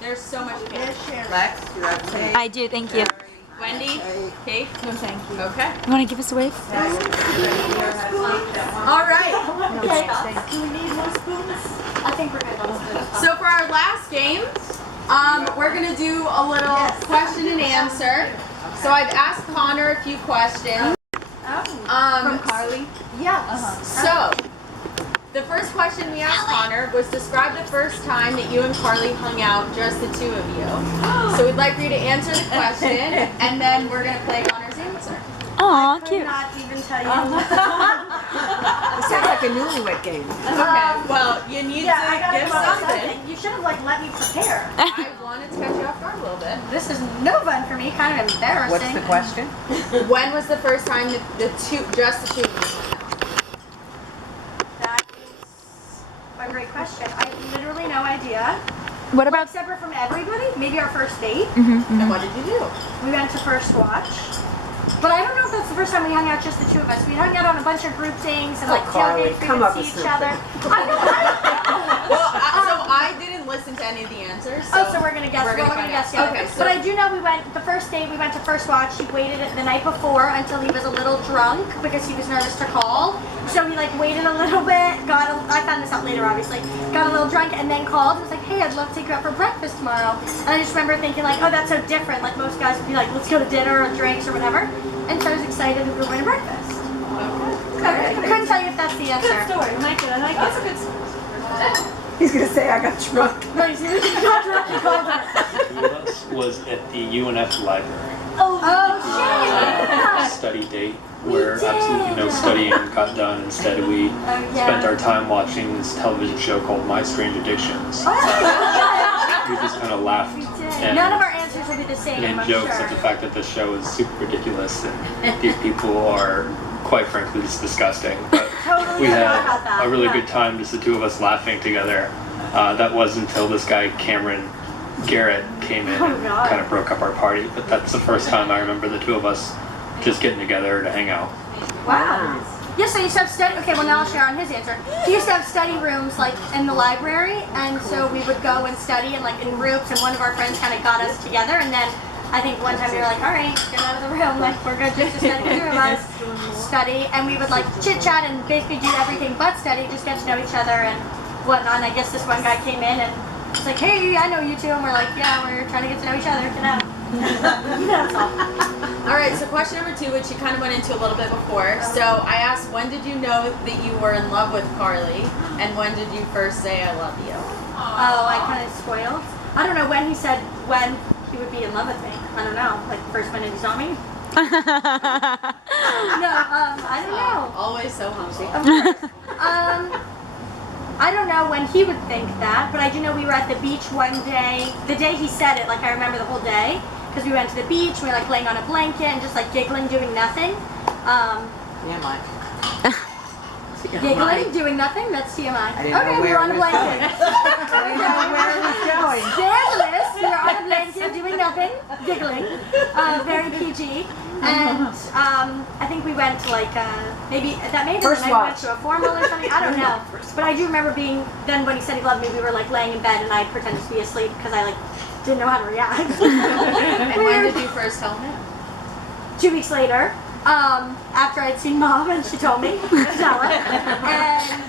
There's so much cake. Lex, you have cake? I do, thank you. Wendy, cake? No, thank you. Okay. You want to give us a wave? All right. Okay. Do we need more spoons? I think we're good. So for our last game, we're gonna do a little question and answer. So I've asked Connor a few questions. From Carli? Yeah. So the first question we asked Connor was describe the first time that you and Carli hung out, just the two of you. So we'd like for you to answer the question, and then we're gonna play Connor's answer. Aw, Could cute. not even tell you. It sounds like a newlywed game. Okay. Well, you need Yeah, I to gotta give come up with something. something. You should have let me prepare. I wanted to catch you off guard a little bit. This is no fun for me. Kind of embarrassing. What's the question? When was the first time that just the two of you hung out? That is a great question. I have literally no idea. What about... Separate from everybody, maybe our first date. And what did you do? We went to First Watch. But I don't know if that's the first time we hung out, just the two of us. We hung out on a bunch of group things and like Carli, tailgates. We come would up see with each other. I know. Well, so I didn't listen to any of the answers. So we're gonna guess. We're We're all gonna gonna find guess out. together. Okay, so- But I do know the first date we went to First Watch. He waited the night before until he was a little drunk because he was nervous to call. So he like waited a little bit. I found this out later, obviously. Got a little drunk and then called. He was like, "Hey, I'd love to take you out for breakfast tomorrow." And I just remember thinking like, "Oh, that's so different. Like most guys would be like, let's go to dinner or drinks or whatever." And so I was excited that we were going to breakfast. Okay. I couldn't tell you if that's the answer. Good story. I like it. I like That's a it. good story. He's gonna say I got drunk. No, you got drunk. You called her. Two of us was at the UNF library. Oh shit! Study date where did. absolutely no studying got done. Instead, we spent our time watching this television show called My Strange Addictions. We just kind of laughed and None of our answers will be the same. made I'm jokes sure. at the fact that the show is super ridiculous and these people are, quite frankly, just disgusting. But Totally we forgot had about that. a really Yeah. good time, just the two of us laughing together. That was until this guy Cameron Garrett came in and God. kind of broke up our party. But that's the first time I remember the two of us just getting together to hang out. Wow. Yes, I used to have study. Okay, well now I'll share on his answer. He used to have study rooms like in the library, and so we would go and study and like in groups. And one of our friends kind of got us together, and then I think one time we were like, "All right, get out of the room. Like we're going to just study, the two of us study." And we would like chit chat and basically do everything but study, just get to know each other and whatnot. And I guess this one guy came in and was like, "Hey, I know you two," and we're like, "Yeah, we're trying to get to know each other." Get out. That's all. All right, so question number 2, which you kind of went into a little bit before. So I asked, when did you know that you were in love with Carli? And when did you first say, I love you? Oh, I kind of spoiled. I don't know when he said when he would be in love with me. I don't know. Like the first minute he saw me? No, I don't know. Always so humble. Of course. I don't know when he would think that, but I do know we were at the beach one day. The day he said it, like I remember the whole day, because we went to the beach, we were like laying on a blanket and just like giggling, doing nothing. Yeah, Mike. Giggling, doing nothing, that's TMI. I didn't know Okay, we where were on it a was blanket. I didn't know where it was going. Scandalous. We were on a blanket doing nothing, giggling, very PG. And I think we went to like maybe that may have been First the night we went watch. to a formal or something. I don't know. But I do remember being then when he said he loved me, we were like laying in bed and I pretended to be asleep because I like didn't know how to react. And when did you first tell him? 2 weeks later, after I'd seen Mom and she told me to tell her, and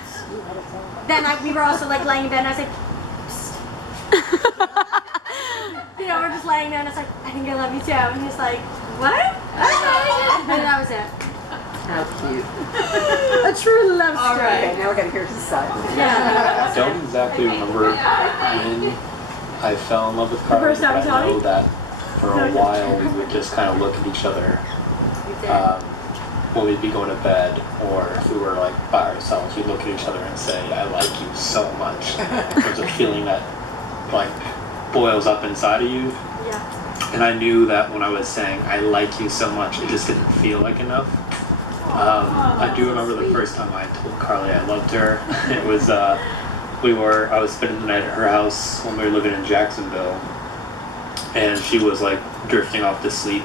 then we were also like laying in bed and I was like, "Psst." You know, we're just laying there and it's like, I think I love you too. And he's like, what? And that was it. How cute. A true love All story. right. Okay, now we gotta hear his side. Yeah. I don't exactly remember when I fell in love with Carli, first time but I you saw know me? that for a while we would just kind of look at each other when we'd be going to bed, or if we were like by ourselves, we'd look at each other and say, I like you so much. There's a feeling that like boils up inside of you. Yeah. And I knew that when I was saying, I like you so much, it just didn't feel like enough. I do remember the first time I told Carli I loved her. It was, I was spending the night at her house when we were living in Jacksonville. And she was like drifting off to sleep,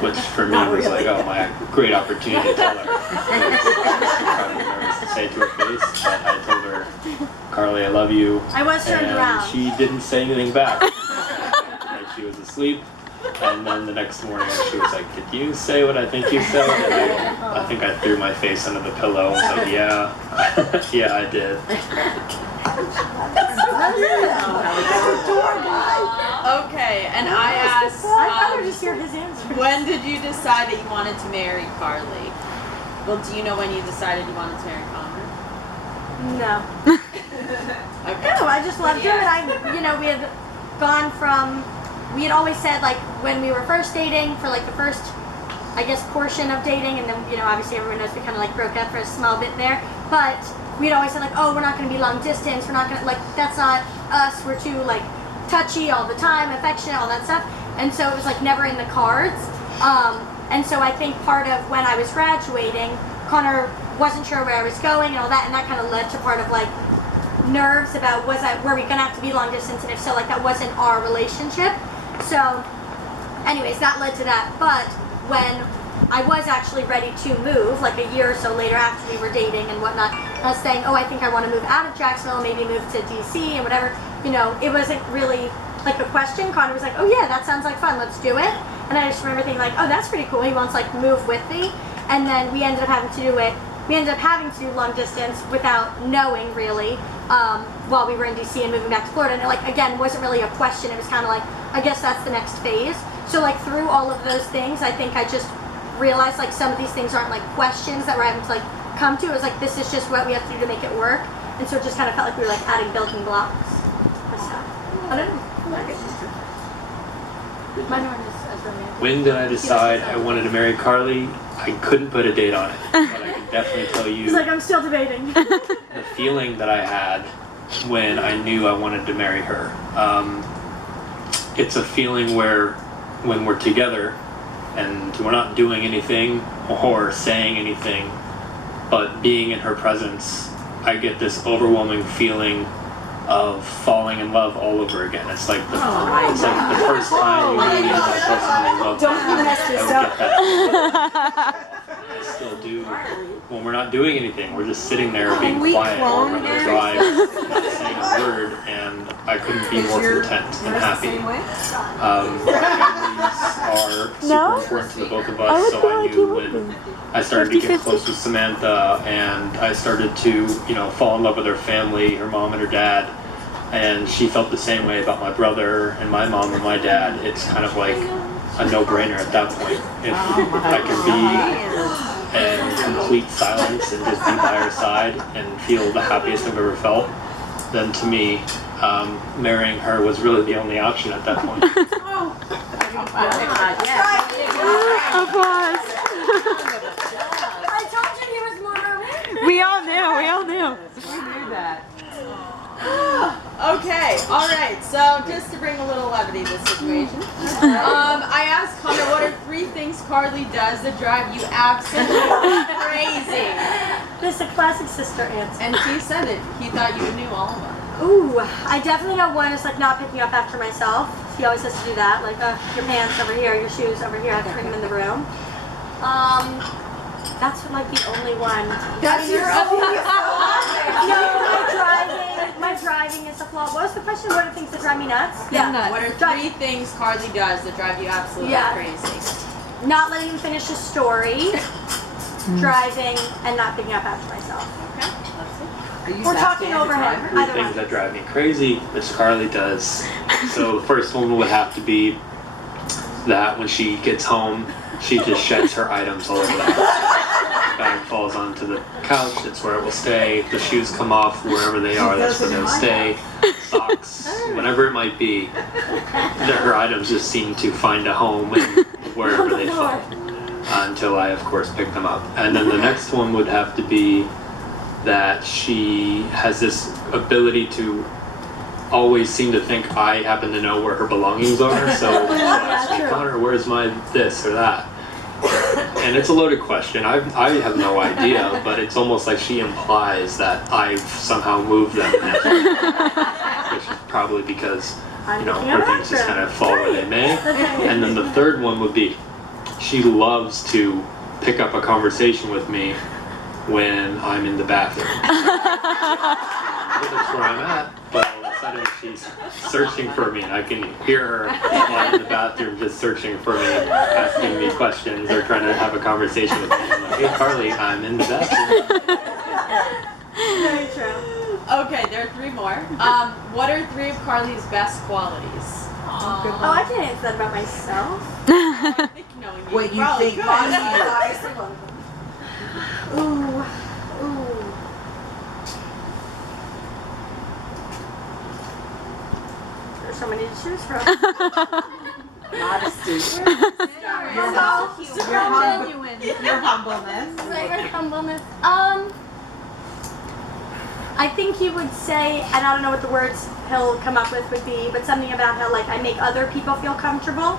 which for me was like, oh, my great opportunity to tell her. I was probably nervous to say it to her face, but I told her, Carli, I love you. I was turned and around. she didn't say anything back. was asleep. And then the next morning she was like, "Did you say what I think you said?" And I think I threw my face under the pillow and was like, "Yeah, yeah, I did." Okay, and I asked, I'd rather just hear his answer. when did you decide that you wanted to marry Carli? Well, do you know when you decided you wanted to marry Connor? No. Okay. No, I just loved him, and we had gone from, we had always said, like, when we were first dating, for like the first, I guess, portion of dating, and then, obviously everyone knows we kind of like broke up for a small bit there, but we'd always said, like, oh, we're not going to be long distance, we're not going to, like, that's not us, we're too, like, touchy all the time, affectionate, all that stuff, and so it was, like, never in the cards, and so I think part of when I was graduating, Connor wasn't sure where I was going and all that, and that kind of led to part of, like, nerves about were we gonna have to be long distance, and if so, like, that wasn't our relationship. So anyways, that led to that. But when I was actually ready to move, like a year or so later after we were dating and whatnot, I was saying, oh, I think I want to move out of Jacksonville, maybe move to DC and whatever, it wasn't really like a question. Connor was like, oh yeah, that sounds like fun, let's do it. And I just remember thinking, like, oh, that's pretty cool, he wants, like, move with me. And then we ended up having to do it. We ended up having to do long distance without knowing, really, while we were in DC and moving back to Florida. And it, like, again, wasn't really a question. It was kind of like, I guess that's the next phase. So, like, through all of those things, I think I just realized, like, some of these things aren't, like, questions that we're having to, like, come to. It was like, this is just what we have to do to make it work. And so it just kind of felt like we were, like, adding building blocks. So, I don't know. Mine weren't as romantic. When did I decide I wanted to marry Carli? I couldn't put a date on it, but I can definitely tell you He's like, I'm still debating. the feeling that I had when I knew I wanted to marry her. It's a feeling where when we're together and we're not doing anything or saying anything, but being in her presence, I get this overwhelming feeling of falling in love all over again. It's like the first time you really know that person you love. Don't mess this up. I still do when we're not doing anything. We're just sitting there being quiet or we're on a drive, not saying a word, and I couldn't be more content and happy. Our families are super important to the both of us, so I knew when I started to get close with Samantha and I started to, fall in love with her family, her mom and her dad, and she felt the same way about my brother and my mom and my dad. It's kind of like a no-brainer at that point. If I can be in complete silence and just be by her side and feel the happiest I've ever felt, then to me, marrying her was really the only option at that point. Applause. I told you he was more romantic. We all knew. We knew that. Okay, alright, so just to bring a little levity to the situation, I asked Connor, what are 3 things Carli does that drive you absolutely crazy? This is a classic sister answer. And he said it. He thought you knew all of them. Ooh, I definitely know one is, like, not picking up after myself. He always has to do that. Like, your pants over here, your shoes over here, I have to bring them in the room. That's, like, the only one. That's your only No, my driving is a flaw. What was the question? What are things that drive me nuts? What are 3 things Carli does that drive you absolutely crazy? Not letting him finish his story, driving, and not picking up after myself. Okay, that's it. Or talking over him. 3 Either things one. that drive me crazy, which Carli does. So the first one would have to be that when she gets home, she just sheds her items all over the house. Bag falls onto the couch, it's where it will stay. The shoes come off wherever they are, that's where they'll stay. Socks, whatever it might be. Her items just seem to find a home wherever they fall. Until I, of course, pick them up. And then the next one would have to be that she has this ability to always seem to think I happen to know where her belongings are. So she'll ask me, Connor, where's my this or that? And it's a loaded question. I have no idea, but it's almost like she implies that I've somehow moved them, which is probably because her things just kind of fall where they may. And then the third one would be she loves to pick up a conversation with me when I'm in the bathroom. That's where I'm at, but all of a sudden she's searching for me, and I can hear her in the bathroom just searching for me, asking me questions or trying to have a conversation with me. I'm like, hey Carly, I'm in the bathroom. Very true. Okay, there are 3 more. What are 3 of Carly's best qualities? Oh, I can't answer that about myself. I think knowing you. What you probably think could. Monica Ooh. There's so many to choose from. modesty. Your humbleness. Humbleness. I think he would say, and I don't know what the words he'll come up with would be, but something about how like I make other people feel comfortable.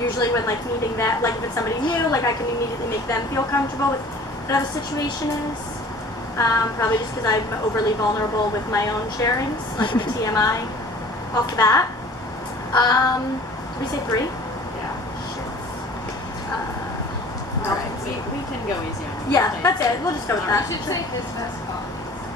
Usually when like meeting that, like if it's somebody new, like I can immediately make them feel comfortable with whatever the situation is. Probably just because I'm overly vulnerable with my own sharings, like the TMI off the bat. Did we say 3? Yeah. Shit. Alright, we can go easy on you. Yeah, that's it. We'll just go with that. Should say his best quality.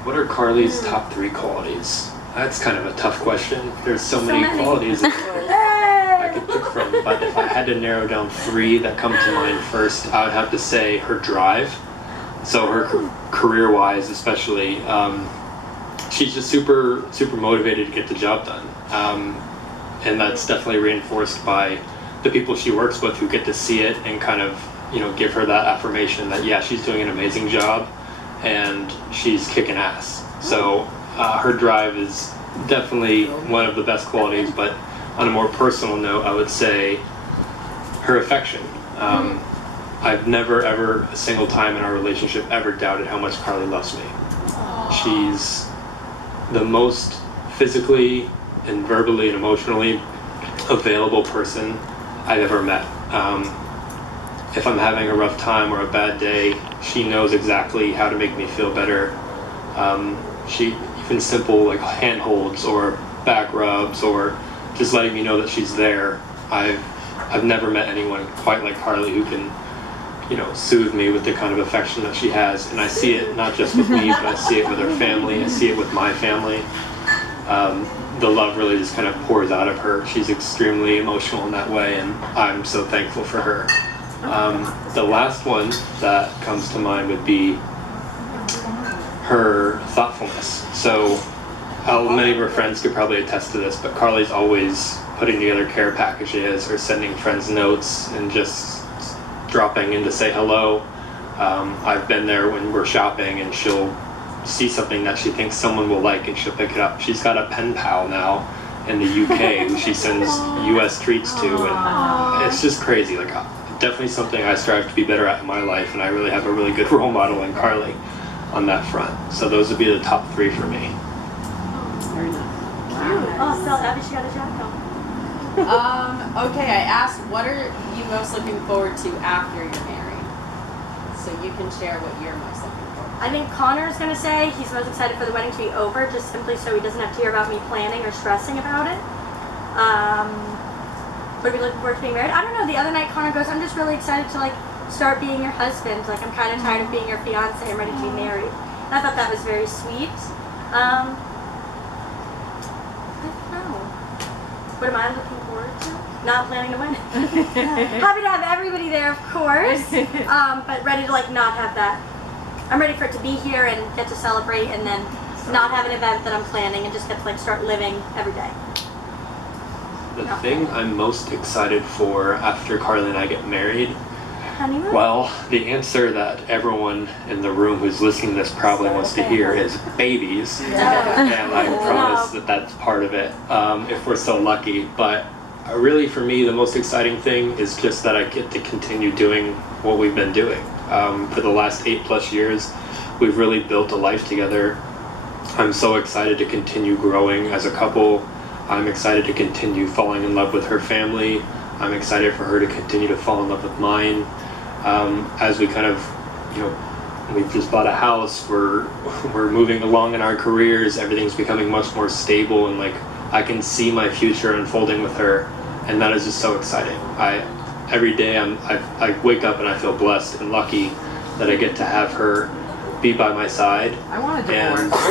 What are Carly's top 3 qualities? That's kind of a tough question. There's so many qualities I could pick from, but if I had to narrow down 3 that come to mind first, I would have to say her drive. So her career-wise, especially, she's just super motivated to get the job done, and that's definitely reinforced by the people she works with who get to see it and kind of give her that affirmation that yeah, she's doing an amazing job and she's kicking ass. So her drive is definitely one of the best qualities, but on a more personal note, I would say her affection. I've never ever a single time in our relationship ever doubted how much Carly loves me. She's the most physically and verbally and emotionally available person I've ever met. If I'm having a rough time or a bad day, she knows exactly how to make me feel better. She even simple like hand holds or back rubs or just letting me know that she's there. I've never met anyone quite like Carly who can soothe me with the kind of affection that she has, and I see it not just with me, but I see it with her family, I see it with my family. The love really just kind of pours out of her. She's extremely emotional in that way, and I'm so thankful for her. The last one that comes to mind would be her thoughtfulness. So many of her friends could probably attest to this, but Carly's always putting together care packages or sending friends notes and just dropping in to say hello. I've been there when we're shopping and she'll see something that she thinks someone will like and she'll pick it up. She's got a pen pal now in the UK who she sends US treats to, and it's just crazy. Like definitely something I strive to be better at in my life, and I really have a really good role model in Carly on that front. So those would be the top 3 for me. Very nice. Oh, so happy she got a job. Okay, I asked, what are you most looking forward to after you're married? So you can share what you're most looking forward to. I think Connor's going to say he's most excited for the wedding to be over, just simply so he doesn't have to hear about me planning or stressing about it. What are we looking forward to being married? I don't know. The other night Connor goes, I'm just really excited to start being your husband. Like I'm kind of tired of being your fiance. I'm ready to be married. And I thought that was very sweet. I don't know. What am I looking forward to? Not planning a wedding. Happy to have everybody there, of course. But ready to not have that. I'm ready for it to be here and get to celebrate, and then not have an event that I'm planning and just get to start living every day. The thing I'm most excited for after Carly and I get married, Honeymoon? well, the answer that everyone in the room who's listening to this probably wants to hear is babies. And I promise that that's part of it, if we're so lucky. But really, for me, the most exciting thing is just that I get to continue doing what we've been doing. For the last 8+ years, we've really built a life together. I'm so excited to continue growing as a couple. I'm excited to continue falling in love with her family. I'm excited for her to continue to fall in love with mine. As we kind of, we've just bought a house, we're moving along in our careers, everything's becoming much more stable, and I can see my future unfolding with her, and that is just so exciting. Every day I wake up and I feel blessed and lucky that I get to have her be by my side. I want a And divorce.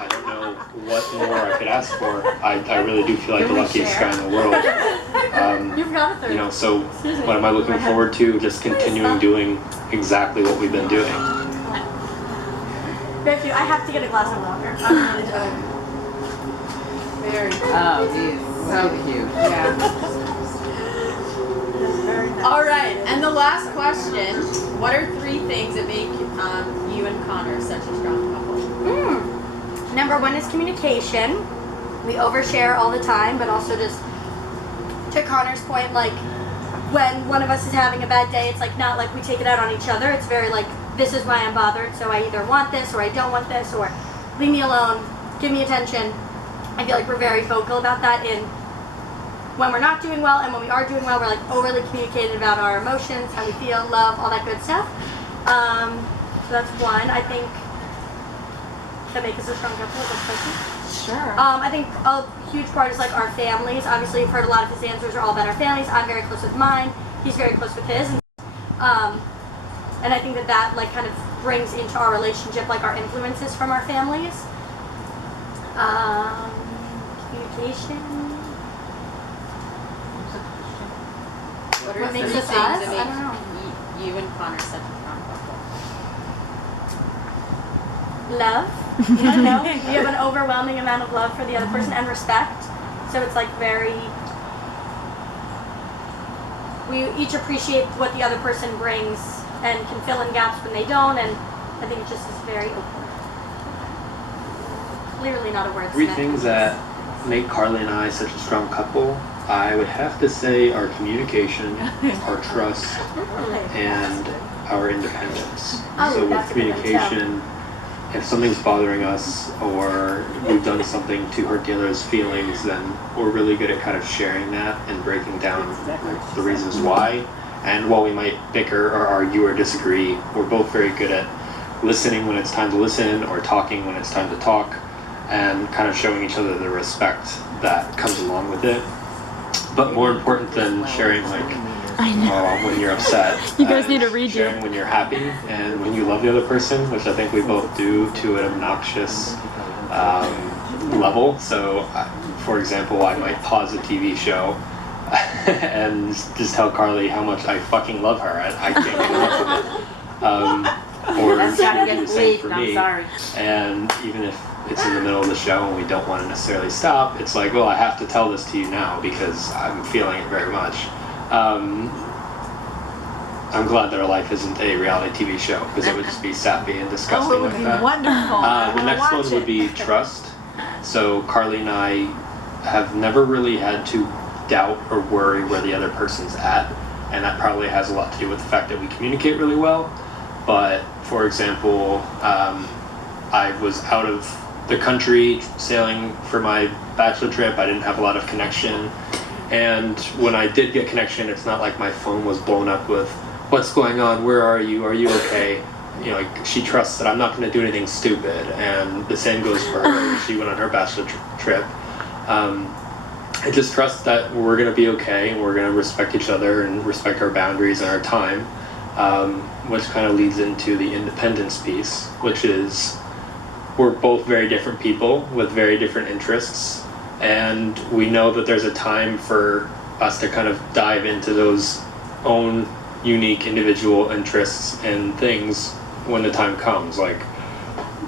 I don't know what more I could ask for. I really do feel like the luckiest guy in the world. You've got a third. You know, so what am I looking forward to? Just continuing doing exactly what we've been doing. Thank you. I have to get a glass of water. I'm really done. Very good. Oh, geez. So cute. Yeah. All right, and the last question: what are 3 things that make you and Connor such a strong couple? Number 1 is communication. We overshare all the time, but also just to Connor's point, like when one of us is having a bad day, it's like not like we take it out on each other. It's very like, this is why I'm bothered, so I either want this or I don't want this, or leave me alone, give me attention. I feel like we're very vocal about that in when we're not doing well, and when we are doing well, we're like overly communicated about our emotions, how we feel, love, all that good stuff. So that's one. I think that makes us a strong couple. Sure. I think a huge part is like our families. Obviously, you've heard a lot of his answers are all about our families. I'm very close with mine. He's very close with his. And I think that like kind of brings into our relationship like our influences from our families. Communication. What are What 3 makes things us that us? I don't know. make you and Connor such a strong couple? Love. I don't know. We have an overwhelming amount of love for the other person and respect. So it's like we each appreciate what the other person brings and can fill in gaps when they don't, and I think it just is very open. Clearly not a word. 3 things that make Carly and I such a strong couple, I would have to say our communication, our trust, and our independence. Oh, So with that's a good one, communication, if something's bothering us or we've done something to hurt the other's feelings, then we're really good at kind of sharing that and breaking down the reasons why. And while we might bicker or argue or disagree, we're both very good at listening when it's time to listen or talking when it's time to talk, and kind of showing each other the respect that comes along with it. But more important than sharing when you're upset, You guys need to redo. sharing when you're happy and when you love the other person, which I think we both do to an obnoxious level. So, for example, I might pause a TV show and just tell Carly how much I fucking love her. I can't get enough of it. Or That's she gotta would do get the same bleeped, for I'm me. sorry. And even if it's in the middle of the show and we don't want to necessarily stop, it's like, well, I have to tell this to you now because I'm feeling it very much. I'm glad that our life isn't a reality TV show because it would just be sappy and disgusting Oh, it would like be that. wonderful. The next one would be trust. So Carly and I have never really had to doubt or worry where the other person's at, and that probably has a lot to do with the fact that we communicate really well. But for example, I was out of the country sailing for my bachelor trip. I didn't have a lot of connection, and when I did get connection, it's not like my phone was blown up with what's going on, where are you okay? You know, like, she trusts that I'm not going to do anything stupid, and the same goes for her. She went on her bachelor trip. I just trust that we're going to be okay, and we're going to respect each other and respect our boundaries and our time, which kind of leads into the independence piece, which is we're both very different people with very different interests, and we know that there's a time for us to kind of dive into those own unique individual interests and things when the time comes. Like,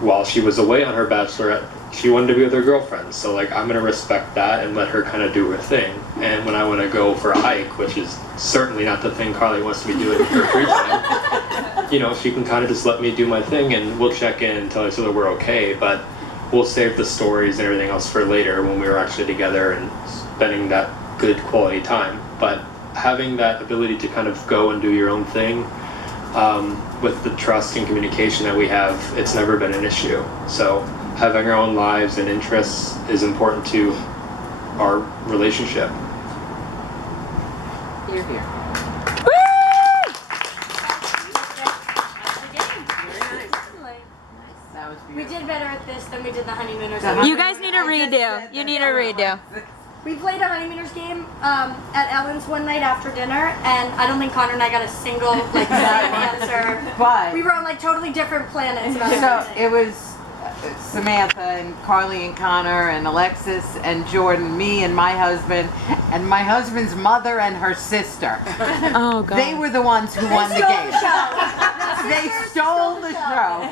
while she was away on her bachelorette, she wanted to be with her girlfriends, so like I'm gonna respect that and let her kind of do her thing. And when I want to go for a hike, which is certainly not the thing Carly wants to be doing in her free time, you know, she can kind of just let me do my thing, and we'll check in and tell each other we're okay, but we'll save the stories and everything else for later when we were actually together and spending that good quality time. But having that ability to kind of go and do your own thing, with the trust and communication that we have, it's never been an issue. So having our own lives and interests is important to our relationship. Here, here. That was We beautiful. did better at this than we did the honeymooners. You guys need a redo. You need a redo. We played a honeymooners game at Ellen's one night after dinner, and I don't think Connor and I got a single like same answer. But We were on like totally different planets. About so everything. it was Samantha and Carly and Connor and Alexis and Jordan, me and my husband's mother and her sister. Oh god. They were the ones who won the game. They stole the show.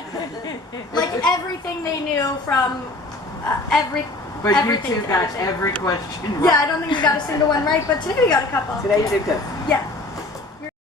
Like everything they knew from every. But you everything two to got everything. every question right. Yeah, I don't think we got a single one right, but today we got a couple. Today you did good. Yeah.